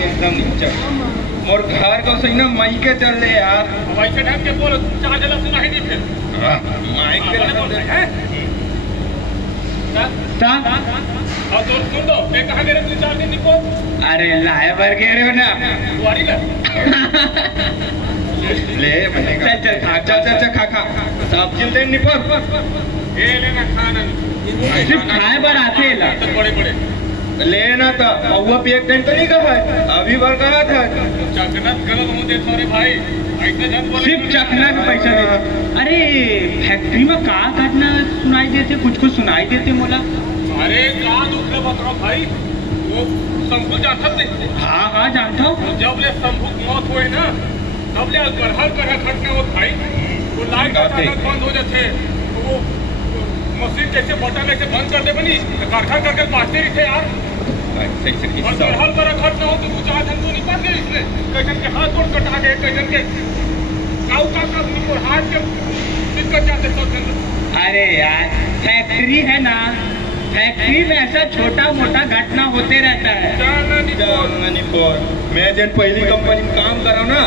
एकदम और घर को सही ना मई के चल रहे यार वैसे ढंग के बोलो 4 जला सुना ही नहीं फिर माइक के हैं और तो सुन दो मैं कहां गए 2-4 दिन निको अरे लाए भर के रहे हो ना बुआरी ना ले बनेगा चल खा सब चिल्ते निको ये लेना खाना सिर्फ खाए बार आते ला तो बड़े लेना था और भी एक दिन तो नहीं कहा है अभी बार कहा था चकना गलत मुझे थोड़े भाई ऐसे जन बोले सिर्फ चकना का पैसा दे अरे फैक्ट्री में का घटना सुनाई देते कुछ सुनाई देते मोला अरे का दूसरे बताओ भाई वो शंभू जानता नहीं हाँ जानता हूँ जब ले शंभू मौत हुए ना तब ले हर घटना हो भाई वो लाइट अचानक बंद हो जाते वो मशीन कैसे बटन ऐसे बंद कर दे बनी कारखाना करके बांटते रहे थे यार सही और हर बड़ा घटना हो तो कुछ आज हमको नहीं पाते इसलिए कैसन के हाथ गोड़ कटा गए कैसन के काऊ का हाथ के दिक्कत जाते सब अरे यार फैक्ट्री है ना फैक्ट्री में ऐसा छोटा मोटा घटना होते रहता है मैं जन पहली कंपनी में काम करा ना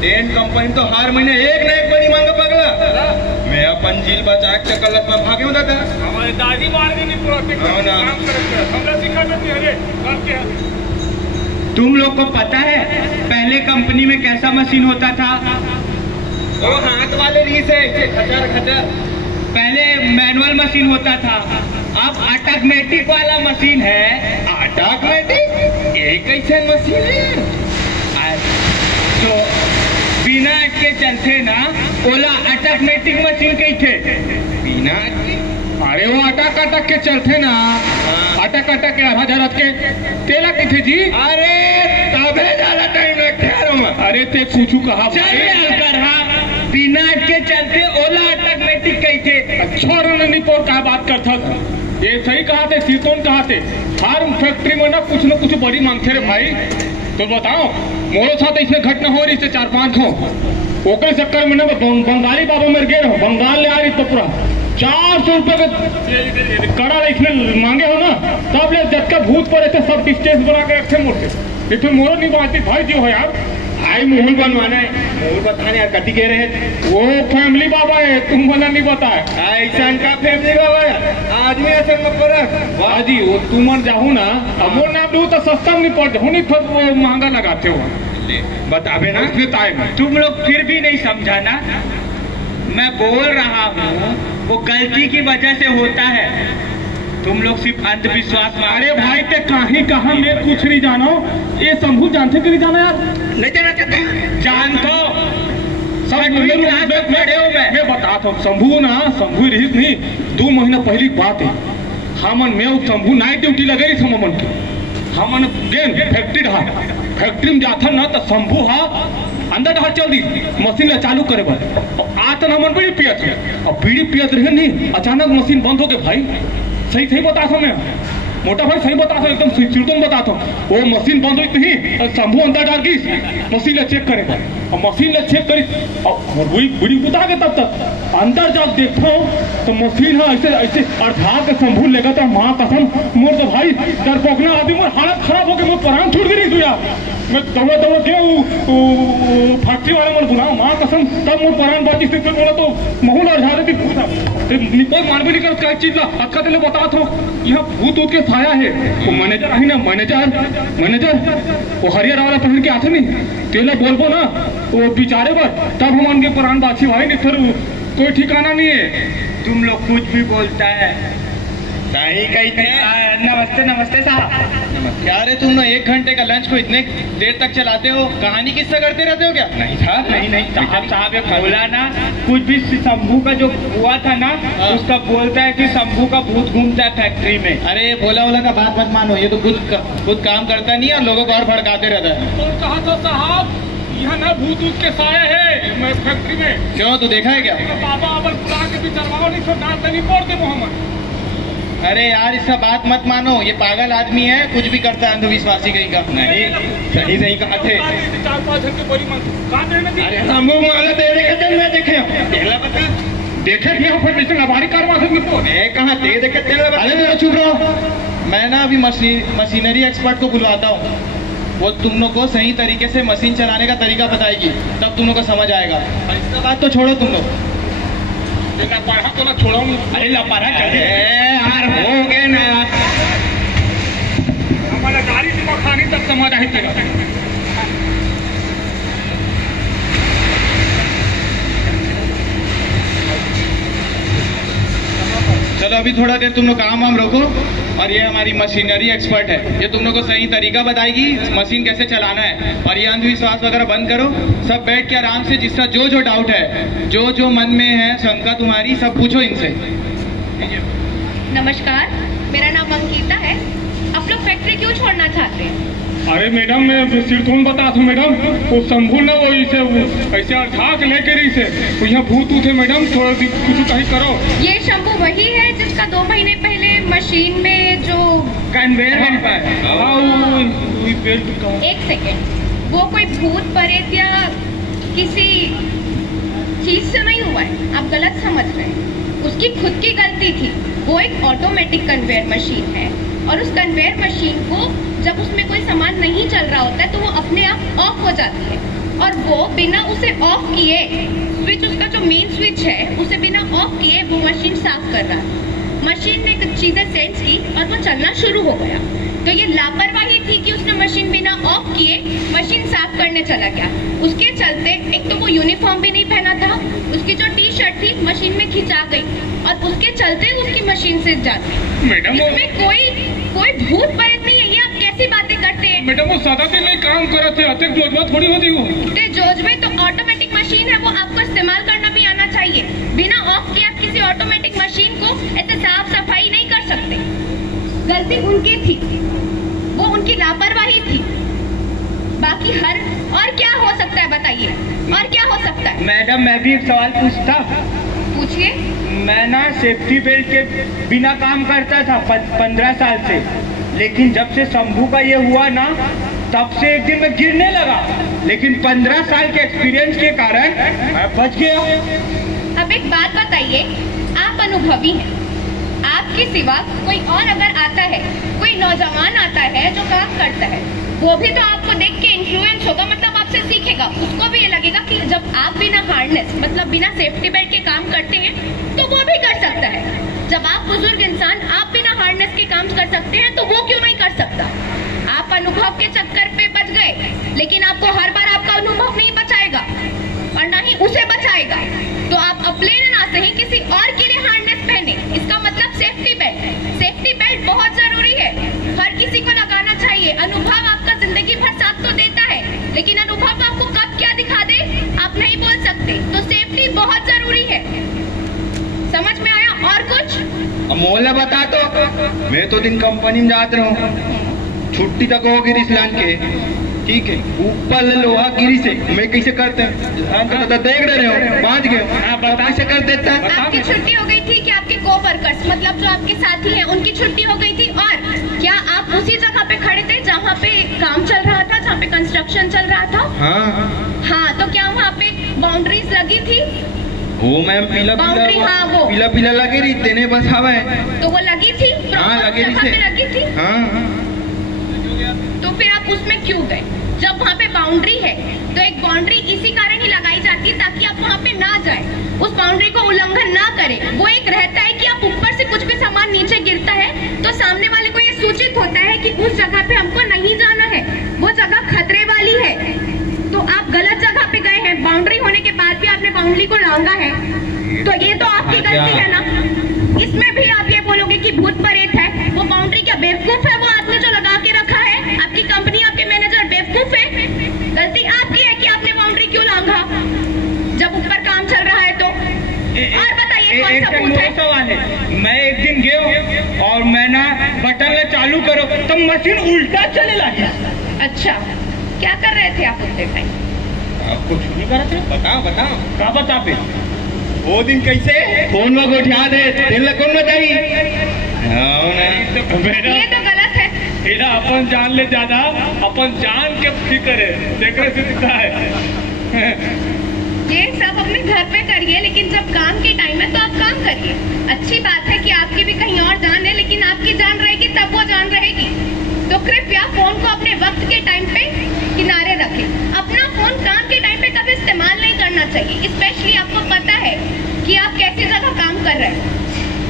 टेन कंपनी तो हर महीने एक न एक बड़ी मांग पगला मैं अपन झील बचा के कलत में भागे होता था हमारे दादी मार देनी पूरा काम करते हमरा सिखा देती अरे करके तुम लोग को पता है पहले कंपनी में कैसा मशीन होता था वो हाथ वाले रीस है खचर पहले मैनुअल मशीन होता था अब ऑटोमेटिक वाला मशीन है ऑटोमेटिक एक कैसे मशीन है तो बिना के चलते ना ओला ऑटोमेटिक मशीन कैसे बिना अरे वो अटक के चलते ना अटक के हजार के तेला किथे जी अरे तबे ज्यादा टाइम लगते अरे ते पूछू कहा बिना के चलते ओला ऑटोमेटिक कैसे अच्छा नहीं पोर क्या बात करता था ये सही कहा थे सीतोन कहा थे हर फैक्ट्री में ना कुछ बड़ी मांगते रे भाई तो बताओ मोरो साथ इसमें घटना हो रही 4-5 हो ओकर चक्कर में ना बंगाली बाबा मर गए हो बंगाल ले आ रही तो पूरा 400 रुपए का कड़ा इसमें मांगे हो ना तब ले जब का भूत पड़े थे सब स्टेज बना के रखे मोटे इतने मोरो नहीं बात भाई जो है यार भाई महल बनवाना है महल बताने यार कटी कह रहे हैं वो फैमिली बाबा है तुम वाला नहीं बताए ऐसा का फैमिली बाबा है आदमी ऐसे मत करो बाजी वो तुम जाहू ना अब वो नाम दू तो सस्ता नहीं पड़ जाऊ नहीं फिर महंगा लगाते हो बताबे ना तुम लोग फिर भी नहीं समझा ना मैं बोल रहा हूँ वो गलती की वजह से होता है तुम लोग सिर्फ अंधविश्वास में अरे भाई ते कहीं कहा मैं कुछ नहीं जानो ये शंभू जानते कि नहीं जाना यार नहीं जाना चाहते जान तो मैं बताता हूँ शंभू रही नहीं 2 महीना पहली बात है हमन में शंभू नाइट ड्यूटी लगे रही हमन की हमन गेन फैक्ट्री में जाता ना तो शंभू अंदर डहा चल दी मशीन ला चालू करे आतन हमन बीड़ी पियत अब बीड़ी पियत रहे नहीं अचानक मशीन बंद हो गए भाई सही बताता हूँ मैं मोटा भाई सही बताता हूँ एकदम चिड़तन बताता हूँ वो मशीन बंद हुई नहीं शंभू अंदर डाल गई मशीन ला चेक करेगा और मशीन ला चेक करी और वही बुरी बुता के तब तक अंदर जब देखता हूँ तो मशीन है ऐसे अर्धा के शंभू लेगा तो माँ कसम मोर तो भाई डरपोकना आदमी मोर हालत खराब हो गई मोर प्राण छूट गई तू यार मैं दौड़ा के फैक्ट्री वाला मन बुला माँ कसम तब मोर प्राण बाती स्थित बोला तो महूल अर्झा देती निकोल मानवी नहीं कर क्या चीज ला अच्छा तेने बता था यहाँ भूत के साया है वो मैनेजर आई ना मैनेजर वो हरियर वाला पहन के आते नहीं तेला बोलबो ना वो बेचारे पर तब हम उनके प्राण बाछी भाई नहीं फिर कोई ठिकाना नहीं है तुम लोग कुछ भी बोलता है सही कहते नमस्ते साहब यार तुम ना 1 घंटे का लंच को इतने देर तक चलाते हो कहानी किस्सा करते रहते हो क्या नहीं साहब नहीं साहब ये बोला ना कुछ भी शंभू का जो हुआ था ना उसका बोलता है कि शंभू का भूत घूमता है फैक्ट्री में अरे बोला का बात मत मानो ये तो खुद काम करता नहीं है और लोगों को और भड़काते रहता है तो कहा था साहब यहाँ ना भूत के साए है फैक्ट्री में क्यों तू देखा है क्या बाबा अबर पुरा के भी चलवाओ नहीं तो डांस नहीं पड़ते मोहम्मद अरे यार इसका बात मत मानो, ये पागल आदमी है, कुछ भी करता है, अंधविश्वासी कहीं का। नहीं, सही सही कहा थे। अरे हम वो वाला तेरे के मैं देखे तेला बता देखे कि हम फिर हमारी कारवा से मैं कहाँ ते देखे तेला बता। अरे मेरा चुप रहो, मैं ना अभी मशीनरी एक्सपर्ट को बुलवाता हूँ, वो तुम लोग को सही तरीके से मशीन चलाने का तरीका बताएगी, तब तुम लोग को समझ आएगा। और इसका बात तो छोड़ो तुम लोग, लापरवाह तो ना छोड़ो। अरे लापरवाह कर यार हो गए ना हमारा गाड़ी से खानी तक समझ आई तेरा। चलो अभी थोड़ा देर तुम लोग काम वाम रोको, और ये हमारी मशीनरी एक्सपर्ट है, ये तुम लोग को सही तरीका बताएगी मशीन कैसे चलाना है। और ये अंधविश्वास वगैरह बंद करो, सब बैठ के आराम से जिसका जो जो डाउट है, जो जो मन में है शंका तुम्हारी, सब पूछो इनसे। नमस्कार, मेरा नाम अंकिता है। आप लोग फैक्ट्री क्यों छोड़ना चाहते हैं? अरे मैडम मैं सिर तुम बता दूं मैडम, वो शंभू ना वो इसे ऐसे झाक लेकर इसे तो यहाँ भूत थे मैडम, थोड़ा कुछ कहीं करो। ये शंभू वही है जिसका 2 महीने पहले मशीन में जो कन्वेयर बन पाए। एक सेकेंड, वो कोई भूत प्रेत या किसी चीज से नहीं हुआ है, आप गलत समझ रहे हैं। उसकी खुद की गलती थी। वो एक ऑटोमेटिक कन्वेयर मशीन है, और उस कन्वेयर मशीन को जब उसमें कोई सामान नहीं चल रहा होता है तो वो अपने आप ऑफ हो जाती है, और वो बिना उसे ऑफ किए, स्विच उसका जो मेन स्विच है उसे बिना ऑफ किए वो मशीन साफ कर रहा है। मशीन ने कुछ चीजें सेंस की और वो चलना शुरू हो गया। तो ये लापरवाही थी कि उसने मशीन बिना ऑफ किए मशीन साफ करने चला गया। उसके चलते एक तो वो यूनिफॉर्म भी नहीं पहना था, उसकी जो टी शर्ट थी मशीन में खिंचा गई, और उसके चलते उसकी मशीन से जाती। मैडम इसमें कोई भूत प्रेत नहीं है, ये आप कैसी बातें करते हैं? मैडम वो सादा दिन नहीं काम कर रहे थे, अतिक जोजमा थोड़ी होती वो। जोज में तो ऑटोमेटिक मशीन है, वो आपको इस्तेमाल करना भी आना चाहिए। बिना ऑफ किए आप किसी ऑटोमेटिक मशीन को ऐसे साफ सफाई नहीं कर सकते। गलती उनकी थी, वो उनकी लापरवाही थी। बाकी हर और क्या हो सकता है बताइए, और क्या हो सकता है? मैडम मैं भी एक सवाल पूछता। पूछिए। मैं ना सेफ्टी बेल्ट के बिना काम करता था 15 साल से, लेकिन जब से शंभू का ये हुआ ना तब से एक दिन मैं गिरने लगा, लेकिन 15 साल के एक्सपीरियंस के कारण मैं बच गया। अब एक बात बताइए, आप अनुभवी हैं, आपके सिवा कोई और अगर आता है, कोई नौजवान आता है जो काम करता है, वो भी तो आपको देख के इन्फ्लुएंस होगा, मतलब आपसे सीखेगा। उसको भी ये लगेगा कि जब आप बिना हार्नेस मतलब बिना सेफ्टी बेल्ट के काम करते हैं तो वो भी कर सकता है। जब आप बुजुर्ग इंसान आप बिना हार्नेस के काम कर सकते हैं तो वो क्यों नहीं कर सकता? आप अनुभव के चक्कर पे बच गए, लेकिन आपको हर बार आपका अनुभव नहीं बचाएगा और ना ही उसे बचाएगा। तो आप अपने ना सही किसी और के लिए हार्नेस पहने, इसका मतलब सेफ्टी बेल्ट। सेफ्टी बेल्ट बहुत जरूरी है, हर किसी को लगाना चाहिए। अनुभव आपका जिंदगी भर साथ तो देता है, लेकिन अनुभव आपको कब क्या दिखा दे आप नहीं बोल सकते। तो सेफ्टी बहुत जरूरी है, समझ में आया? और कुछ मोला बता तो, मैं तो दिन कंपनी में जाते रहूँ, छुट्टी तक होगी रिसलान के, ठीक है, ऊपर लोहा गिरी से मैं कैसे करते हैं तो देख रहे हो, पहुँच गए कैसे कर देता है। आपकी छुट्टी हो गई थी कि आपके कोवर्कर्स मतलब जो आपके साथी हैं उनकी छुट्टी हो गई थी? और क्या आप उसी जगह पे खड़े थे जहाँ पे काम चल रहा था, जहाँ पे कंस्ट्रक्शन चल रहा था? हाँ, तो क्या वहाँ पे बाउंड्रीज लगी थी? वो मैम पीला बाउंड्री, हाँ वो पीला लगी रही तेने बस हवा है। तो वो लगी थी? हाँ लगी थी। हाँ। तो फिर आप उसमें क्यों गए? जब वहाँ पे बाउंड्री है तो एक बाउंड्री इसी कारण ही लगाई जाती है ताकि आप वहाँ पे ना जाए, उस बाउंड्री को उल्लंघन ना करें। वो एक रहता है कि आप ऊपर से कुछ भी सामान नीचे गिरता है तो सामने वाले को ये सूचित होता है कि उस जगह पे हमको नहीं जाना है, वो जगह खतरे वाली है। तो आप गलत जगह पे गए हैं, बाउंड्री होने के बाद भी आपने बाउंड्री को लांगा है, तो ये तो आपकी गलती है ना। इसमें भी आप ये बोलोगे कि भूत प्रेत है, वो बाउंड्री क्या बेवकूफ है? वो आपने जो लगा के रखा है, आपकी कंपनी आपके मैनेजर बेवकूफ है? गलती आपकी है कि आपने बाउंड्री क्यों लांगा जब ऊपर काम चल रहा है तो। और बताइए कौन सा भूत है? सवाल है, मैं एक दिन गया और मैं ना बटन ले चालू करो तो मशीन उल्टा चले लगी। अच्छा, क्या कर रहे थे आप उस टाइम? आप कुछ नहीं कर रहे थे? बताओ क्या बता पे वो दिन कैसे फोन में उठा दे तेल कौन बताई ये तो गलत है। इधर अपन जान ले ज्यादा, अपन जान के फिक्र है, देखने से दिखता है। ये सब अपने घर पे करिए, लेकिन जब काम की टाइम है तो आप काम करिए। अच्छी बात है कि आपकी भी कहीं और जान है, लेकिन आपकी जान रहेगी तब वो जान रहेगी। तो कृपया फोन को अपने वक्त के टाइम पे किनारे रखें। अपना फोन काम के टाइम पे कभी इस्तेमाल नहीं करना चाहिए। स्पेशली आपको पता है कि आप कैसी जगह काम कर रहे हैं,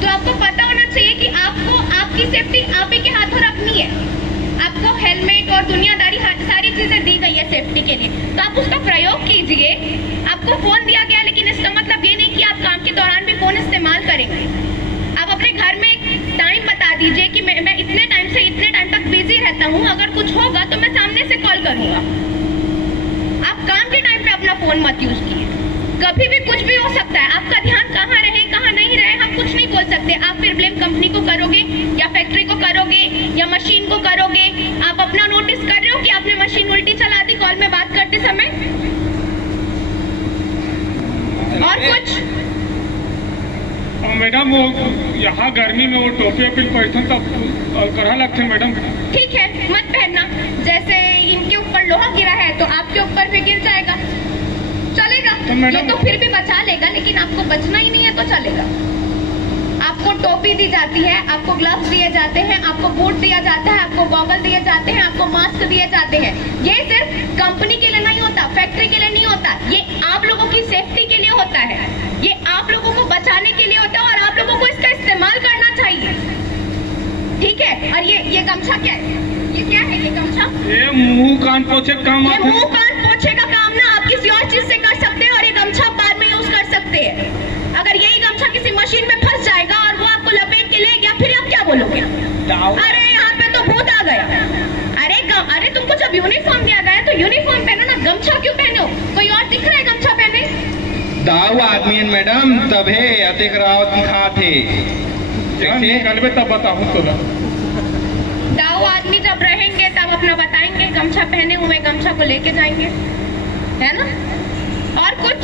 तो आपको पता होना चाहिए कि आपको आपकी सेफ्टी आप ही के हाथों रखनी है। आपको हेलमेट और दुनियादारी सारी चीजें दी गई है सेफ्टी के लिए, तो आप उसका प्रयोग कीजिए। आपको फोन दिया गया, लेकिन इसका मतलब ये नहीं कि आप काम के दौरान भी फोन इस्तेमाल करेंगे। आप अपने घर में एक टाइम बता दीजिए कि मैं इतने टाइम से इतने टाइम तक बिजी रहता हूँ, अगर कुछ होगा तो मैं सामने से कॉल करूंगा। आप काम के टाइम पे अपना फोन मत यूज कीजिए। कभी भी कुछ भी हो सकता है, आपका ध्यान कहाँ रहे कहाँ नहीं रहे हम कुछ नहीं बोल सकते। आप फिर ब्लेम कंपनी को करोगे या फैक्ट्री को करोगे या मशीन को करोगे। आप अपना नोटिस कर रहे हो कि आपने मशीन उल्टी चला दी कॉल में बात करते समय। और कुछ मैडम, वो यहाँ गर्मी में वो टोपी पैसन तब करा लगते मैडम। ठीक है, मत पहनना। जैसे इनके ऊपर लोहा गिरा है तो आपके ऊपर भी गिर जाएगा, चलेगा। ये तो फिर भी बचा लेगा, लेकिन आपको बचना ही नहीं है तो चलेगा। आपको टोपी दी जाती है, आपको ग्लव्स दिए जाते हैं, आपको बूट दिया जाता है, आपको गॉगल दिए जाते हैं, आपको मास्क दिए जाते हैं। ये सिर्फ कंपनी के लिए नहीं होता, फैक्ट्री के लिए नहीं होता, ये आप लोगों की सेफ्टी के लिए होता है। ये आप लोगों को बचाने के लिए होता है और आप लोगों को इसका इस्तेमाल करना चाहिए, ठीक है। और ये गमछा क्या है? ये क्या है? ये गमछा, ये मुंह कान पोछे काम, ये मुंह कान पोछे का काम ना आप किसी और चीज से कर सकते हैं, और ये गमछा बाद में यूज कर सकते हैं। अगर यही गमछा किसी मशीन में फंस जाएगा और वो आपको लपेट के ले गया, फिर आप क्या बोलोगे? अरे यहाँ पे तो भूत आ गया। अरे तुमको जब यूनिफॉर्म दिया गया तो यूनिफॉर्म पहनो ना, गमछा क्यों पहने हो? कोई और दिख रहा है गमछा पहने? दाऊ आदमी मैडम तबे अतिक राव दिखा थे। कल में तब बताऊँ तो दाऊ आदमी जब रहेंगे तब अपना बताएंगे। गमछा पहने हुए गमछा को लेके जाएंगे, है ना। और कुछ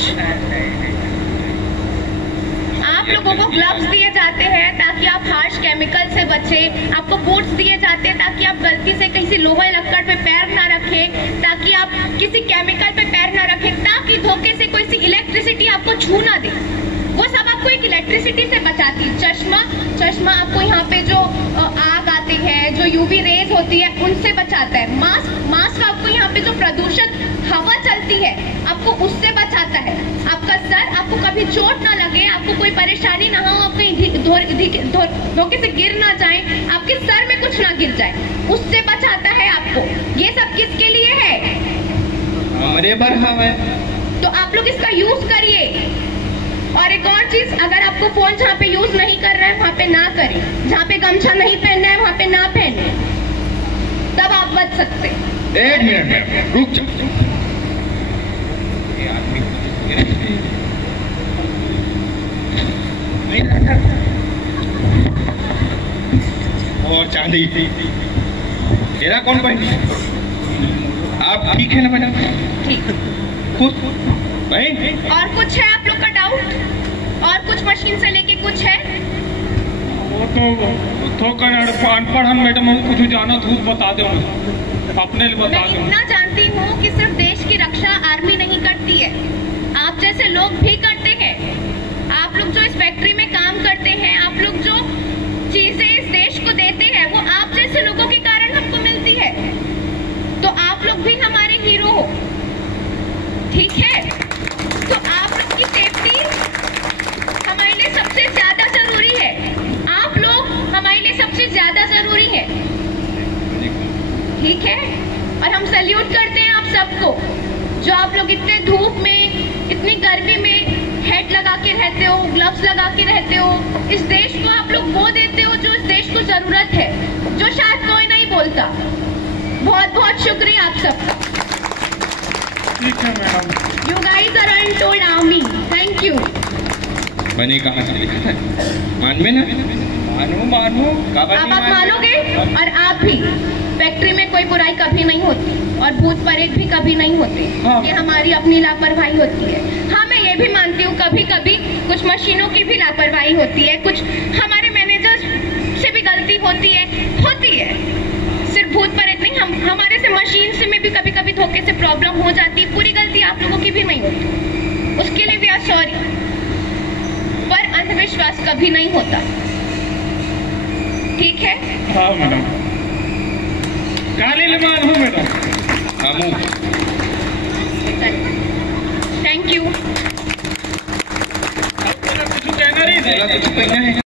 आप लोगों को ग्लव्स दिए जाते हैं ताकि आप हार्श केमिकल से बचें। आपको बूट्स दिए जाते हैं ताकि आप गलती से किसी लोहे लक्कड़ पे पैर ना रखें, ताकि आप किसी केमिकल पे पैर ना रखें, ताकि धोखे से कोई सी इलेक्ट्रिसिटी आपको छू ना दे। वो सब आपको एक इलेक्ट्रिसिटी से बचाती है। चश्मा आपको यहाँ पे जो आग आती है, जो यूवी रेज होती है, उनसे बचाता है। मास्क आपको यहाँ पे जो प्रदूषित हवा चलती है आपको उससे बचाता है। आपका सर, आपको कभी चोट ना लगे, आपको कोई परेशानी ना हो, आप कहीं धोखे से गिर ना जाए, आपके सर में कुछ ना गिर जाए, उससे बचाता है आपको। ये सब किसके लिए है? हमारे बरहम है। तो आप लोग इसका यूज करिए। और एक और चीज, अगर आपको फोन जहाँ पे यूज नहीं कर रहे हैं वहाँ पे ना करें। जहाँ पे गमछा नहीं पहनना है वहाँ पे ना पहने, तब आप बच सकते। एक मिनट में रुक जाओ। और चांदी तेरा कौन पहनी? आप ठीक है ना मैडम? ठीक। कुछ भाई और कुछ है आप लोग का डाउट? और कुछ मशीन से लेके कुछ है? वो तो अनपढ़ हम मैडम, हम कुछ जाना तो बता दो, अपने लिए बता मैं दो। इतना जानती हूँ कि सिर्फ देश की रक्षा आर्मी नहीं करती है, आप जैसे लोग भी करते हैं। आप लोग जो इस फैक्ट्री में काम करते हैं, आप लोग जो चीजें इस देश को देते हैं, वो आप जैसे लोगों के कारण हमको मिलती है। तो आप लोग भी हमारे हीरो हो, ठीक है। तो आप लोग की सेफ्टी हमारे लिए सबसे ज्यादा जरूरी है। आप लोग हमारे लिए सबसे ज्यादा जरूरी है, ठीक है। और हम सैल्यूट करते हैं आप सबको, जो आप लोग इतने धूप में, इतनी गर्मी में हेड लगा के रहते हो, ग्लव्स लगा के रहते हो। इस देश को आप लोग वो देते हो जो इस देश को जरूरत है, जो शायद कोई नहीं बोलता। बहुत बहुत शुक्रिया आप सबका। ठीक है madam. You guys are untold army, thank you. मैंने कहा था लिखा था, मान में ना मानू अब आप मानोगे। और आप भी, फैक्ट्री में कोई बुराई कभी नहीं होती और भूत प्रेत भी कभी नहीं होते। हाँ। ये हमारी अपनी लापरवाही होती है। हाँ, मैं ये भी मानती हूँ कभी कभी कुछ मशीनों की भी लापरवाही होती है, कुछ हमारे मैनेजर्स मुझसे भी गलती होती है सिर्फ भूत प्रेत नहीं, हमारे से मशीन से में भी कभी कभी धोखे से प्रॉब्लम हो जाती है। पूरी गलती आप लोगों की भी नहीं होती, उसके लिए वी आर सॉरी। पर अंधविश्वास कभी नहीं होता, ठीक है? हाँ मैडम, काली मान हूँ मैडम। Thank you. कुछ कहना नहीं है।